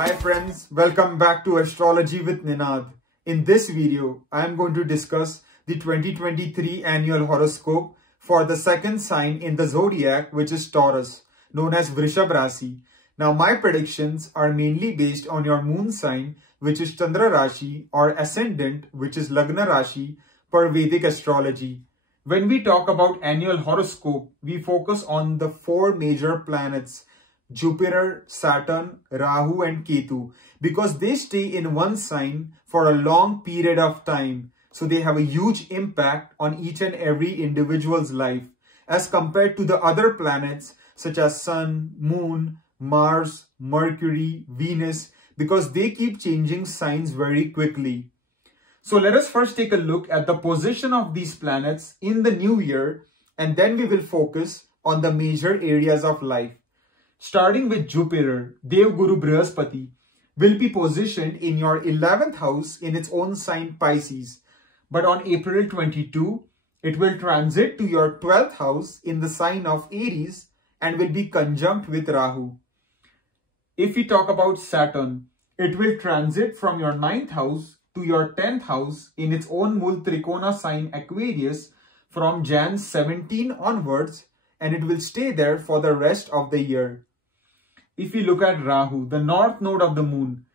Hi friends, welcome back to Astrology with Ninad. In this video, I am going to discuss the 2023 annual horoscope for the second sign in the zodiac, which is Taurus, known as Vrishabh Rashi. Now my predictions are mainly based on your moon sign, which is Chandra Rashi, or Ascendant, which is Lagna Rashi per Vedic astrology. When we talk about annual horoscope, we focus on the four major planets, Jupiter, Saturn, Rahu and Ketu, because they stay in one sign for a long period of time. So they have a huge impact on each and every individual's life as compared to the other planets such as Sun, Moon, Mars, Mercury, Venus, because they keep changing signs very quickly. So let us first take a look at the position of these planets in the new year, and then we will focus on the major areas of life. Starting with Jupiter, Dev Guru Brihaspati will be positioned in your 11th house in its own sign Pisces. But on April 22, it will transit to your 12th house in the sign of Aries and will be conjunct with Rahu. If we talk about Saturn, it will transit from your 9th house to your 10th house in its own Mul Trikona sign Aquarius from Jan 17 onwards, and it will stay there for the rest of the year. If we look at Rahu, the north node of the moon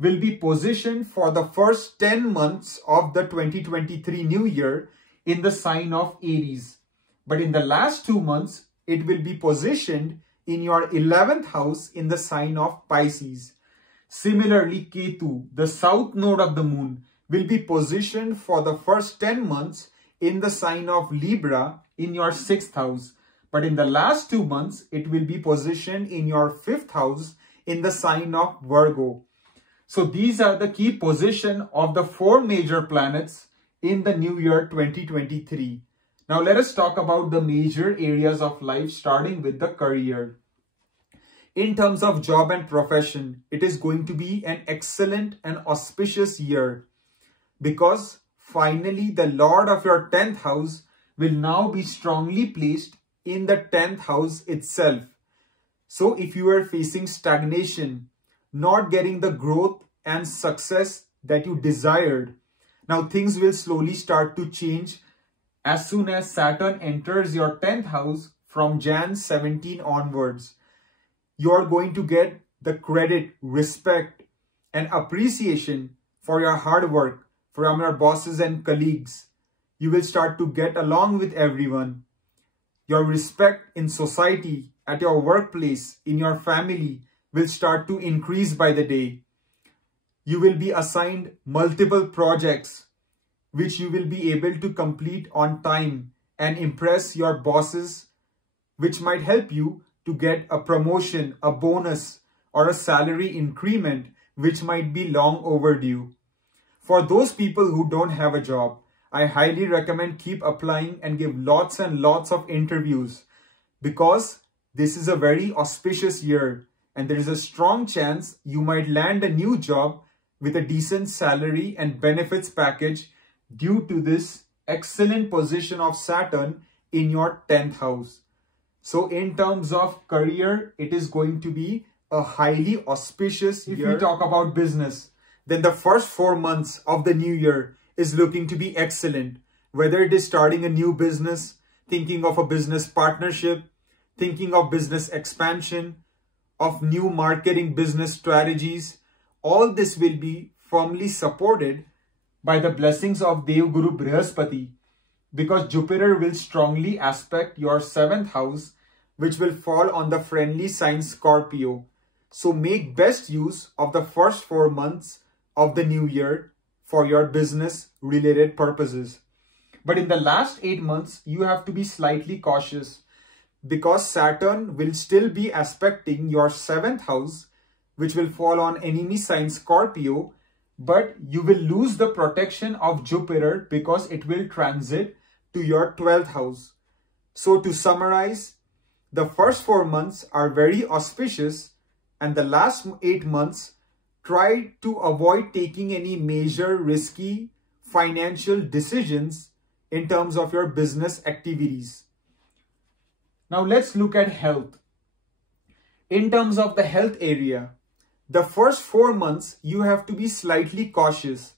will be positioned for the first 10 months of the 2023 new year in the sign of Aries. But in the last 2 months, it will be positioned in your 11th house in the sign of Pisces. Similarly, Ketu, the south node of the moon, will be positioned for the first 10 months in the sign of Libra in your 6th house. But in the last 2 months, it will be positioned in your 5th house in the sign of Virgo. So these are the key position of the four major planets in the new year 2023. Now let us talk about the major areas of life, starting with the career. In terms of job and profession, it is going to be an excellent and auspicious year because finally the Lord of your 10th house will now be strongly placed in the 10th house itself. So if you are facing stagnation, not getting the growth and success that you desired, now things will slowly start to change as soon as Saturn enters your 10th house from Jan 17 onwards. You are going to get the credit, respect and appreciation for your hard work from your bosses and colleagues. You will start to get along with everyone. Your respect in society, at your workplace, in your family will start to increase by the day. You will be assigned multiple projects which you will be able to complete on time and impress your bosses, which might help you to get a promotion, a bonus, or a salary increment which might be long overdue. For those people who don't have a job, I highly recommend keep applying and give lots and lots of interviews because this is a very auspicious year and there is a strong chance you might land a new job with a decent salary and benefits package due to this excellent position of Saturn in your 10th house. So in terms of career, it is going to be a highly auspicious year. If we talk about business, then the first 4 months of the new year is looking to be excellent. Whether it is starting a new business, thinking of a business partnership, thinking of business expansion, of new marketing business strategies, all this will be firmly supported by the blessings of Dev Guru Brihaspati, because Jupiter will strongly aspect your 7th house, which will fall on the friendly sign Scorpio. So make best use of the first 4 months of the new year for your business related purposes. But in the last 8 months, you have to be slightly cautious because Saturn will still be aspecting your 7th house, which will fall on enemy sign Scorpio, but you will lose the protection of Jupiter because it will transit to your 12th house. So to summarize, the first 4 months are very auspicious and the last 8 months, try to avoid taking any major risky financial decisions in terms of your business activities. Now let's look at health. In terms of the health area, The first 4 months, you have to be slightly cautious.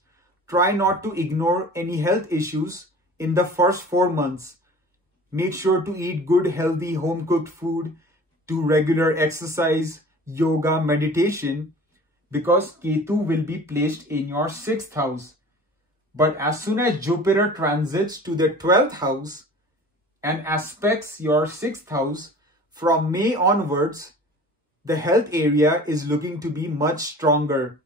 Try not to ignore any health issues in the first 4 months. Make sure to eat good, healthy, home-cooked food, do regular exercise, yoga, meditation, because Ketu will be placed in your 6th house. But as soon as Jupiter transits to the 12th house and aspects your 6th house, from May onwards, the health area is looking to be much stronger.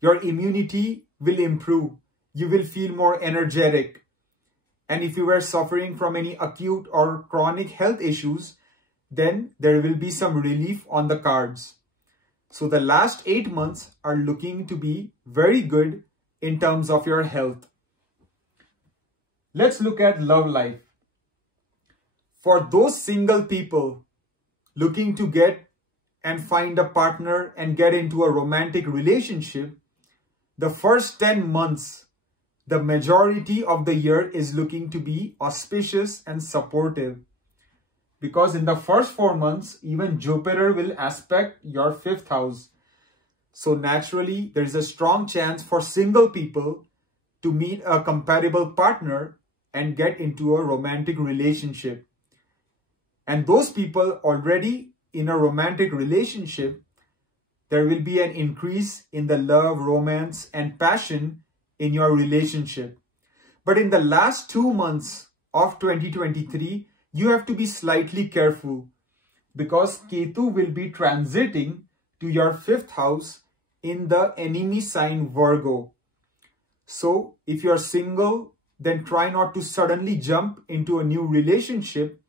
Your immunity will improve. You will feel more energetic. And if you were suffering from any acute or chronic health issues, then there will be some relief on the cards. So the last 8 months are looking to be very good in terms of your health. Let's look at love life. For those single people looking to get and find a partner and get into a romantic relationship, the first 10 months, the majority of the year is looking to be auspicious and supportive. Because in the first 4 months, even Jupiter will aspect your 5th house. So naturally, there is a strong chance for single people to meet a compatible partner and get into a romantic relationship. And those people already in a romantic relationship, there will be an increase in the love, romance, and passion in your relationship. But in the last 2 months of 2023, you have to be slightly careful because Ketu will be transiting to your 5th house in the enemy sign Virgo. So if you're single, then try not to suddenly jump into a new relationship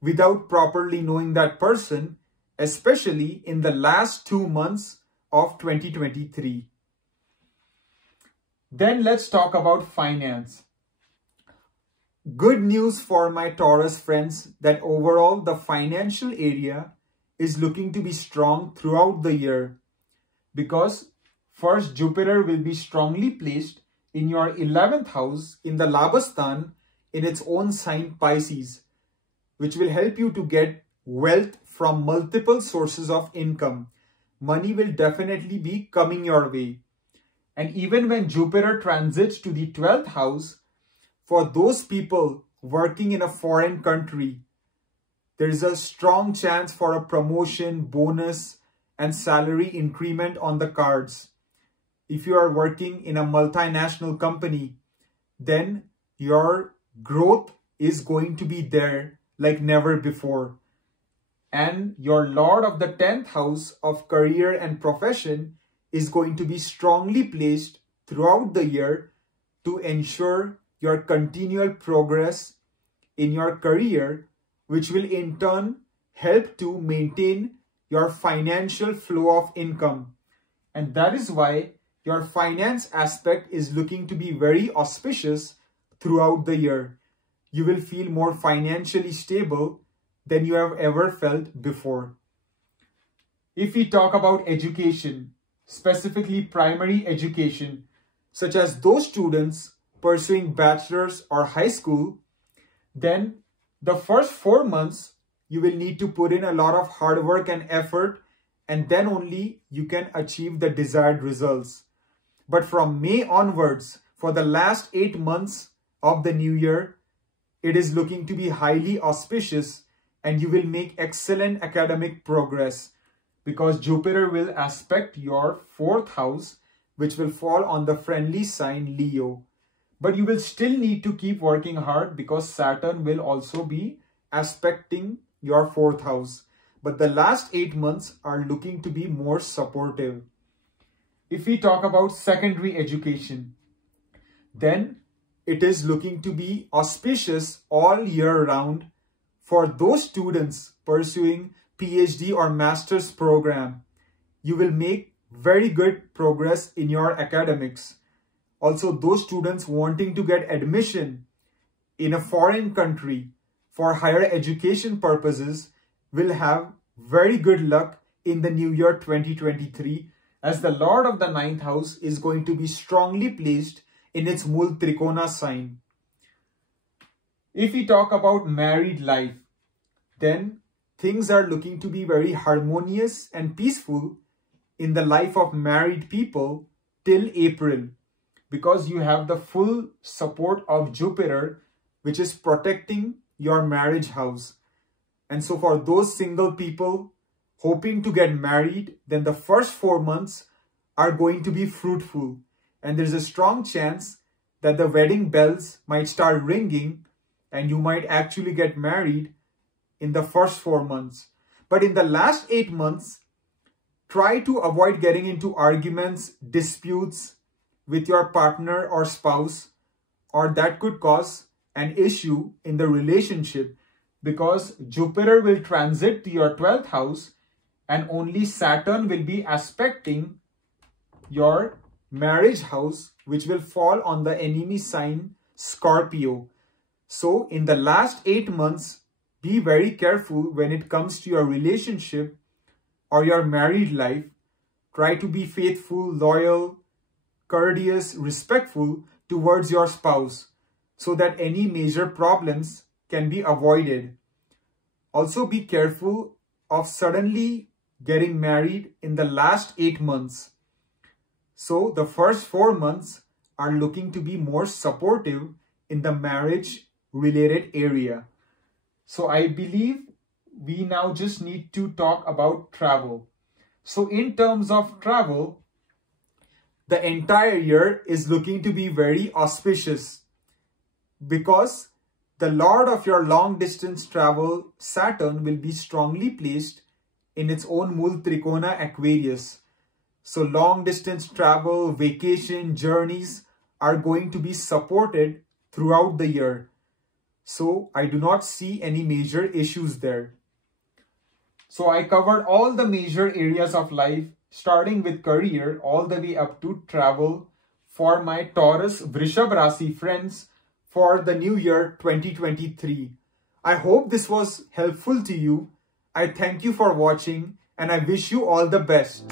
without properly knowing that person, especially in the last 2 months of 2023. Then let's talk about finance. Good news for my Taurus friends that overall the financial area is looking to be strong throughout the year because first Jupiter will be strongly placed in your 11th house in the Labastan in its own sign Pisces, which will help you to get wealth from multiple sources of income. Money will definitely be coming your way. And even when Jupiter transits to the 12th house, for those people working in a foreign country, there is a strong chance for a promotion, bonus, and salary increment on the cards. If you are working in a multinational company, then your growth is going to be there like never before. And your Lord of the 10th house of career and profession is going to be strongly placed throughout the year to ensure your continual progress in your career, which will in turn help to maintain your financial flow of income. And that is why your finance aspect is looking to be very auspicious throughout the year. You will feel more financially stable than you have ever felt before. If we talk about education, specifically primary education, such as those students pursuing bachelor's or high school, then the first 4 months, you will need to put in a lot of hard work and effort, and then only you can achieve the desired results. But from May onwards, for the last 8 months of the new year, it is looking to be highly auspicious and you will make excellent academic progress because Jupiter will aspect your 4th house, which will fall on the friendly sign Leo. But you will still need to keep working hard because Saturn will also be aspecting your 4th house. But the last 8 months are looking to be more supportive. If we talk about secondary education, then it is looking to be auspicious all year round for those students pursuing PhD or master's program. You will make very good progress in your academics. Also, those students wanting to get admission in a foreign country for higher education purposes will have very good luck in the new year 2023, as the Lord of the 9th house is going to be strongly placed in its Mul Trikona sign. If we talk about married life, then things are looking to be very harmonious and peaceful in the life of married people till April, because you have the full support of Jupiter, which is protecting your marriage house. And so for those single people hoping to get married, then the first 4 months are going to be fruitful. And there's a strong chance that the wedding bells might start ringing and you might actually get married in the first 4 months. But in the last 8 months, try to avoid getting into arguments, disputes with your partner or spouse, or that could cause an issue in the relationship, because Jupiter will transit to your 12th house and only Saturn will be aspecting your marriage house, which will fall on the enemy sign Scorpio. So in the last 8 months, be very careful when it comes to your relationship or your married life. Try to be faithful, loyal, courteous, respectful towards your spouse so that any major problems can be avoided. Also be careful of suddenly getting married in the last 8 months. So the first 4 months are looking to be more supportive in the marriage related area. So I believe we now just need to talk about travel. So in terms of travel, the entire year is looking to be very auspicious because the Lord of your long distance travel, Saturn, will be strongly placed in its own Mul Trikona Aquarius. So long distance travel, vacation, journeys are going to be supported throughout the year. So I do not see any major issues there. So I covered all the major areas of life, starting with career all the way up to travel for my Taurus Vrishabh Rasi friends for the new year 2023. I hope this was helpful to you. I thank you for watching and I wish you all the best.